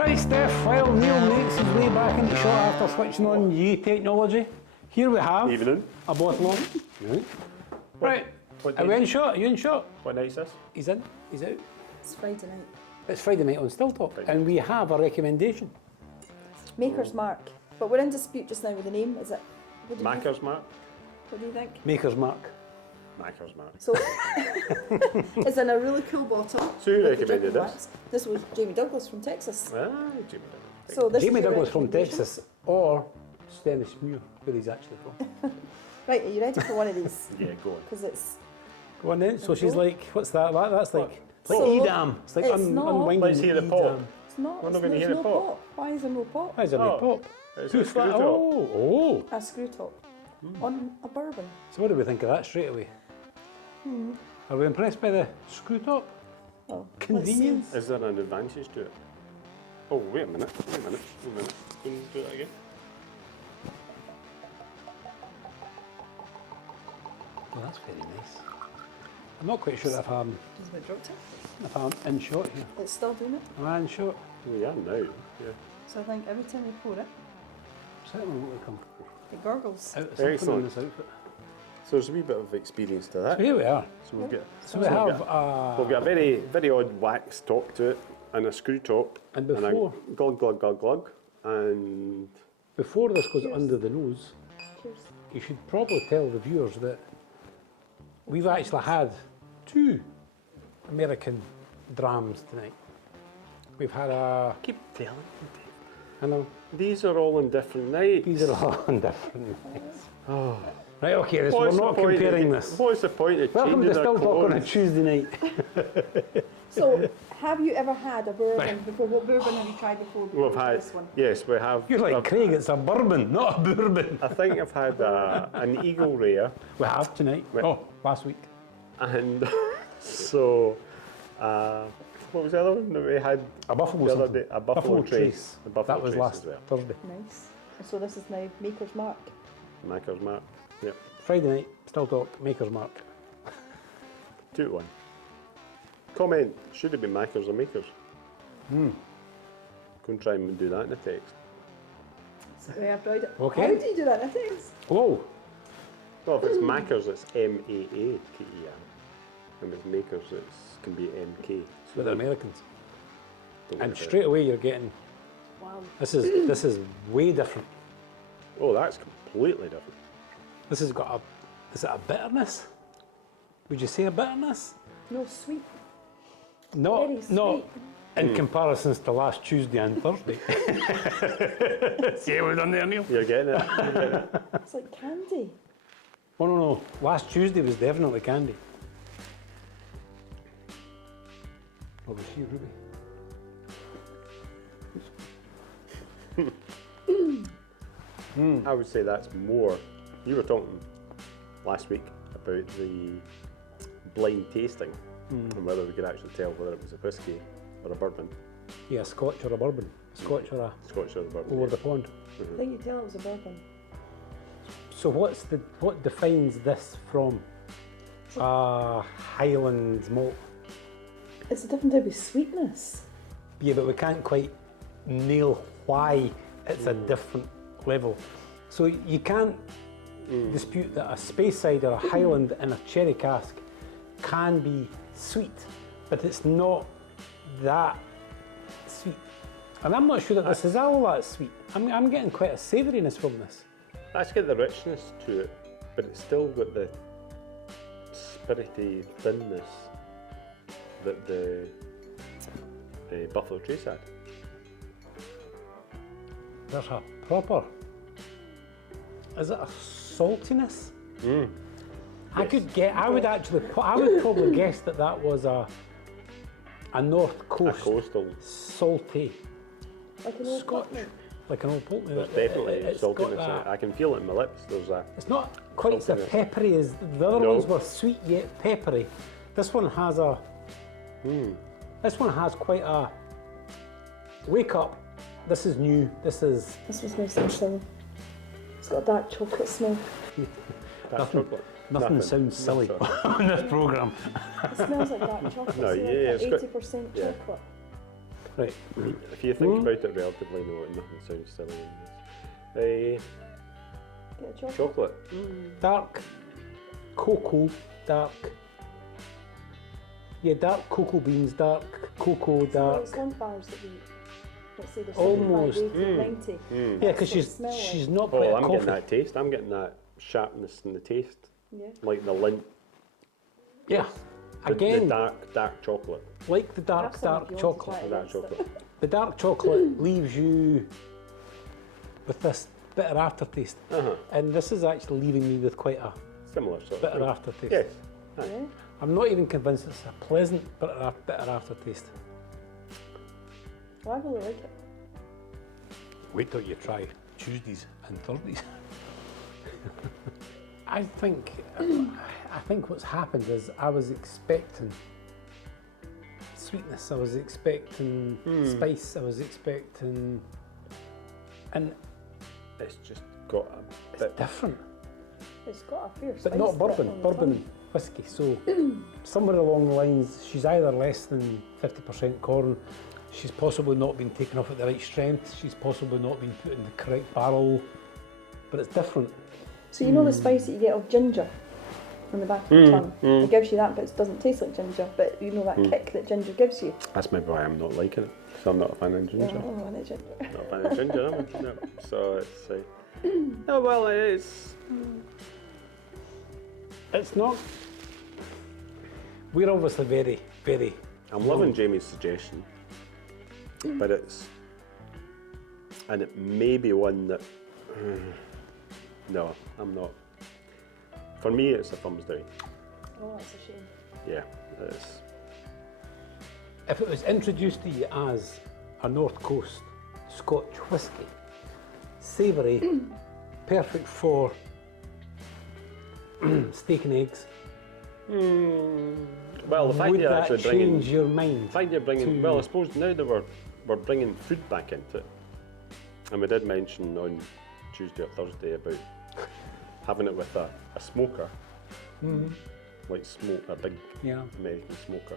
Right, Steph, while Neil makes his way back into shot after switching on new technology, here we have Evening. a bottle of. Right, what are we in shot? Are you in shot? What night's this? He's in, he's out. It's Friday night. It's Friday night on Still Talk, and we have a recommendation. Maker's Mark. But we're in dispute just now with the name. Is it? What do you think? Macker's Mark? What do you think? Maker's Mark. Macker's Mark. So, it's in a really cool bottle. So who with the recommended dripping this? wax. This was Jamie Douglas from Texas. Ah, Jimmy Douglas. So this Jamie is your Douglas from recommendation. Texas, or Stennismuir, where he's actually from. Right, are you ready for one of these? Yeah, go on. Because it's... Go on then. So she's like, what's that? That's like So, Edam. It's like it's not. unwinding. Let's hear the pop. Edam. It's not. We're not It's gonna there's hear no a pop. Why is there no pop? Why is there no pop? It's Who's a screw that? top. Oh. A screw top. On a bourbon. So what do we think of that straight away? Are we impressed by the screw top? Oh, Convenience. Is there an advantage to it? Oh, wait a minute. Can you do that again? Well, that's very nice. I'm not quite sure if I'm in shot here. It's still doing it. Am I in shot? Oh, yeah, now. Yeah. So I think every time you pour it, Certainly won't come it gurgles. out of something in Excellent. this outfit. So there's a wee bit of experience to that. So here we are. So we've got, So we have we've got a very, very odd wax top to it, and a screw top, And a before- glug, glug, glug, glug, and before this goes under the nose, Cheers. you should probably tell the viewers that we've actually had 2 American drams tonight. We've had a, keep telling I know, these are all on different nights. these are all on different nights. Oh. Right, okay, we're What's the not point comparing of- this. What's the point of Welcome to changing Still our Talk on a clothes? Tuesday night. So, have you ever had a bourbon Right. before? What bourbon have you tried before? We've had, this one? yes, we have. You're like, I've- Craig, it's a bourbon, not a bourbon. I think I've had an Eagle Rare, We have tonight. Right. Oh, last week. and so what was the other one that we had? A Buffalo The other something. day, a Buffalo Trace. A Buffalo That was Trace last as well. Thursday. Nice. And so this is now Maker's Mark. Macker's Mark. Yep. Friday night, Still Talk, Maker's Mark. 2 to 1. Comment, should it be Mackers or Makers? Go and try and do that in the text. So we have tried it. Okay. How do you do that in a text? Whoa. Well, if it's Mackers, it's M-A-A-K-E-R. And if it's Makers, it can be M-K. With the Americans. don't worry And about straight away you're getting, Wow. this is way different. it. Oh, that's completely different. This has got a, is it a bitterness? Would you say a bitterness? No, sweet. No, Very no. sweet. In comparisons to last Tuesday and Thursday. See how we've done there, Neil? You're getting it. You're getting it. It's like candy. Oh no. Last Tuesday was definitely candy. What was she, Ruby? I would say that's more. You were talking last week about the blind tasting and whether we could actually tell whether it was a whiskey or a bourbon, Yeah, a Scotch or a bourbon. Scotch or a Scotch or a bourbon. over the pond. I think you tell it was a bourbon. So what defines this from a Highland malt? It's a different type of sweetness. Yeah, but we can't quite nail why it's a different level. So you can't dispute that a Speyside or a Highland in a cherry cask can be sweet, but it's not that sweet. And I'm not sure that this is all that sweet. I'm getting quite a savouriness from this. That's got the richness to it, but it's still got the spirity thinness that the Buffalo Trace had. There's a proper, is it a saltiness? I could get, I would probably guess that was a North A Coast coastal. salty Like an old Scotch, Putney. like an old Pulteney. There's definitely It's got saltiness in that- it. I can feel it in my lips. There's that. It's not quite so Saltiness. peppery as the other No. ones were sweet yet peppery. This one has a. This one has quite a. Wake up! This is new. This is This was nice and silly. It's got a dark chocolate smell. Dark chocolate. nothing sounds silly No, sorry. on this program. It smells like dark chocolate. No, See, yeah, like it's got- 80% yeah. chocolate. Right. If you think about it relatively, no, nothing sounds silly in this. Get a chocolate. Chocolate. Dark cocoa, dark. Yeah, dark cocoa beans, dark cocoa, So dark. those lump bars that we, let's say they're Almost. 75, 80, 90. Yeah, That's because what it smells she's like. not quite Oh, a I'm coffee. getting that taste. I'm getting that sharpness in the taste, Yeah. like the lint. Yeah. The Again, dark chocolate. like the Have dark, some dark if you want to chocolate. try it Dark against chocolate. it. The dark chocolate leaves you with this bitter aftertaste. Uh-huh. And this is actually leaving me with quite a Similar sort of bitter thing. aftertaste. Yes. Aye. Yeah. I'm not even convinced it's a pleasant bitter aftertaste. Well, I really like it. Wait till you try Tuesdays and Thursdays. I think what's happened is I was expecting sweetness, I was expecting spice, I was expecting, and It's just got a it's bit. different. It's got a fierce But spice not to it bourbon, on the bourbon tongue. whiskey. So somewhere along the lines, she's either less than 50% corn, she's possibly not been taken off at the right strength, she's possibly not been put in the correct barrel, but it's different. So you know the spice that you get of ginger on the back of the tongue? It gives you that, but it doesn't taste like ginger. But you know that kick that ginger gives you. That's maybe why I'm not liking it. So I'm not a fan of Yeah, ginger. I don't know any ginger. Not a fan of ginger, am I? No. So it's. No, well, it's. It's not. We're obviously very, very. I'm loving Jamie's suggestion, but it's. And it may be one that. No, I'm not. For me, it's a thumbs down. Oh, that's a shame. Yeah, it's. If it was introduced to you as a North Coast Scotch whisky, savoury, perfect for steak and eggs, Well, the fact would you're that actually change bringing. your mind? The fact you're bringing. to- Well, I suppose now that we're bringing food back into it, and we did mention on Tuesday or Thursday about having it with a smoker, like a big Yeah. American smoker.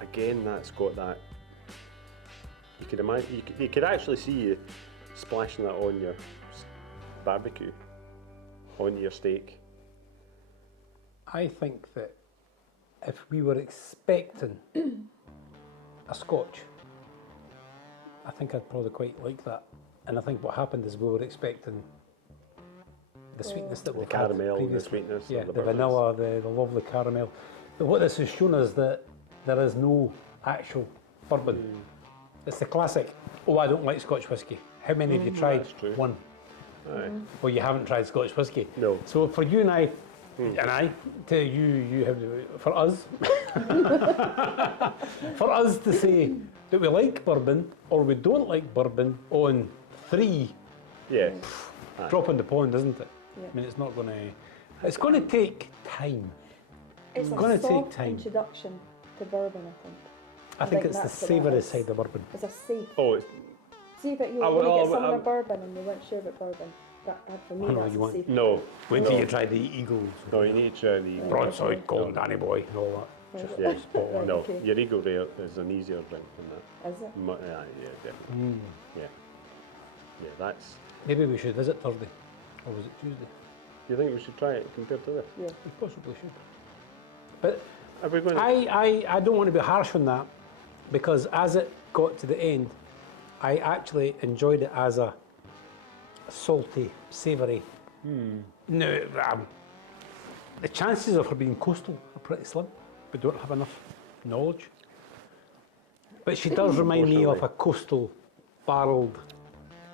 Again, that's got that. You could imagine. You could actually see you splashing that on your barbecue, on your steak. I think that if we were expecting a Scotch, I think I'd probably quite like that. And I think what happened is we were expecting the sweetness that The we've caramel, had the previously. sweetness, Yeah, and the the bourbons. vanilla, the lovely caramel. But what this has shown us that there is no actual bourbon. It's the classic, oh, I don't like Scotch whisky. How many have you tried? that's true. One. Aye. Well, you haven't tried Scotch whisky. No. So for you and I, to you have, for us, for us to say that we like bourbon or we don't like bourbon on 3, Yeah. drop in the pond, isn't it? Yeah. I mean, it's not going to. It's going to take time. It's gonna a take soft time. introduction to bourbon, I think. I think it's the that's what that savoury is. side of bourbon. It's a safe. Oh, it's, See if you I want to will- get someone I- a bourbon and they weren't sure about bourbon. That, for me, I know that's you a want- safe. no. Wait no. till you try the Eagles, No, you need to try the Eagle. Broadside, Golden Danny Boy, and all that. Right, Yeah, right, no. okay. Your Eagle Rare is an easier drink than that. Is it? Yeah, definitely. Yeah. Yeah, that's. Maybe we should visit Thursday, or was it Tuesday? Do you think we should try it compared to this? Yeah. We possibly should. But Are we going to? I don't want to be harsh on that, because as it got to the end, I actually enjoyed it as a salty, savoury. No, the chances of her being coastal are pretty slim. We don't have enough knowledge. But she does remind me of a coastal barrelled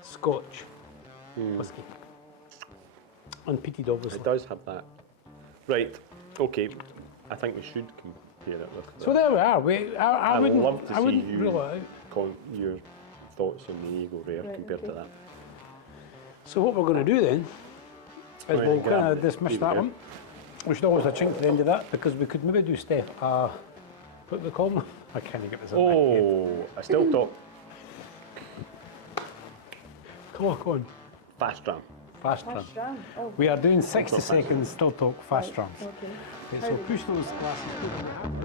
Scotch whisky. Unpeated, obviously. It does have that. Right. Okay. I think we should compare it with. So there we are. I I'd wouldn't, love to I see wouldn't you rule it out. your thoughts on the Eagle Rare Right, compared to okay. that. So what we're going to do then is Right, we'll grab kind of the dismiss Eagle that Rare. one. We should always have a chink to the end of that, because we could maybe do Steph. What do we call them? I can't get this in my head. Oh, I still talk Come on. fast drum. Fast run. Fast ram. Oh, We are doing 60 Not fast seconds, still talk fast right, runs. Okay. Okay, How so do- push those glasses.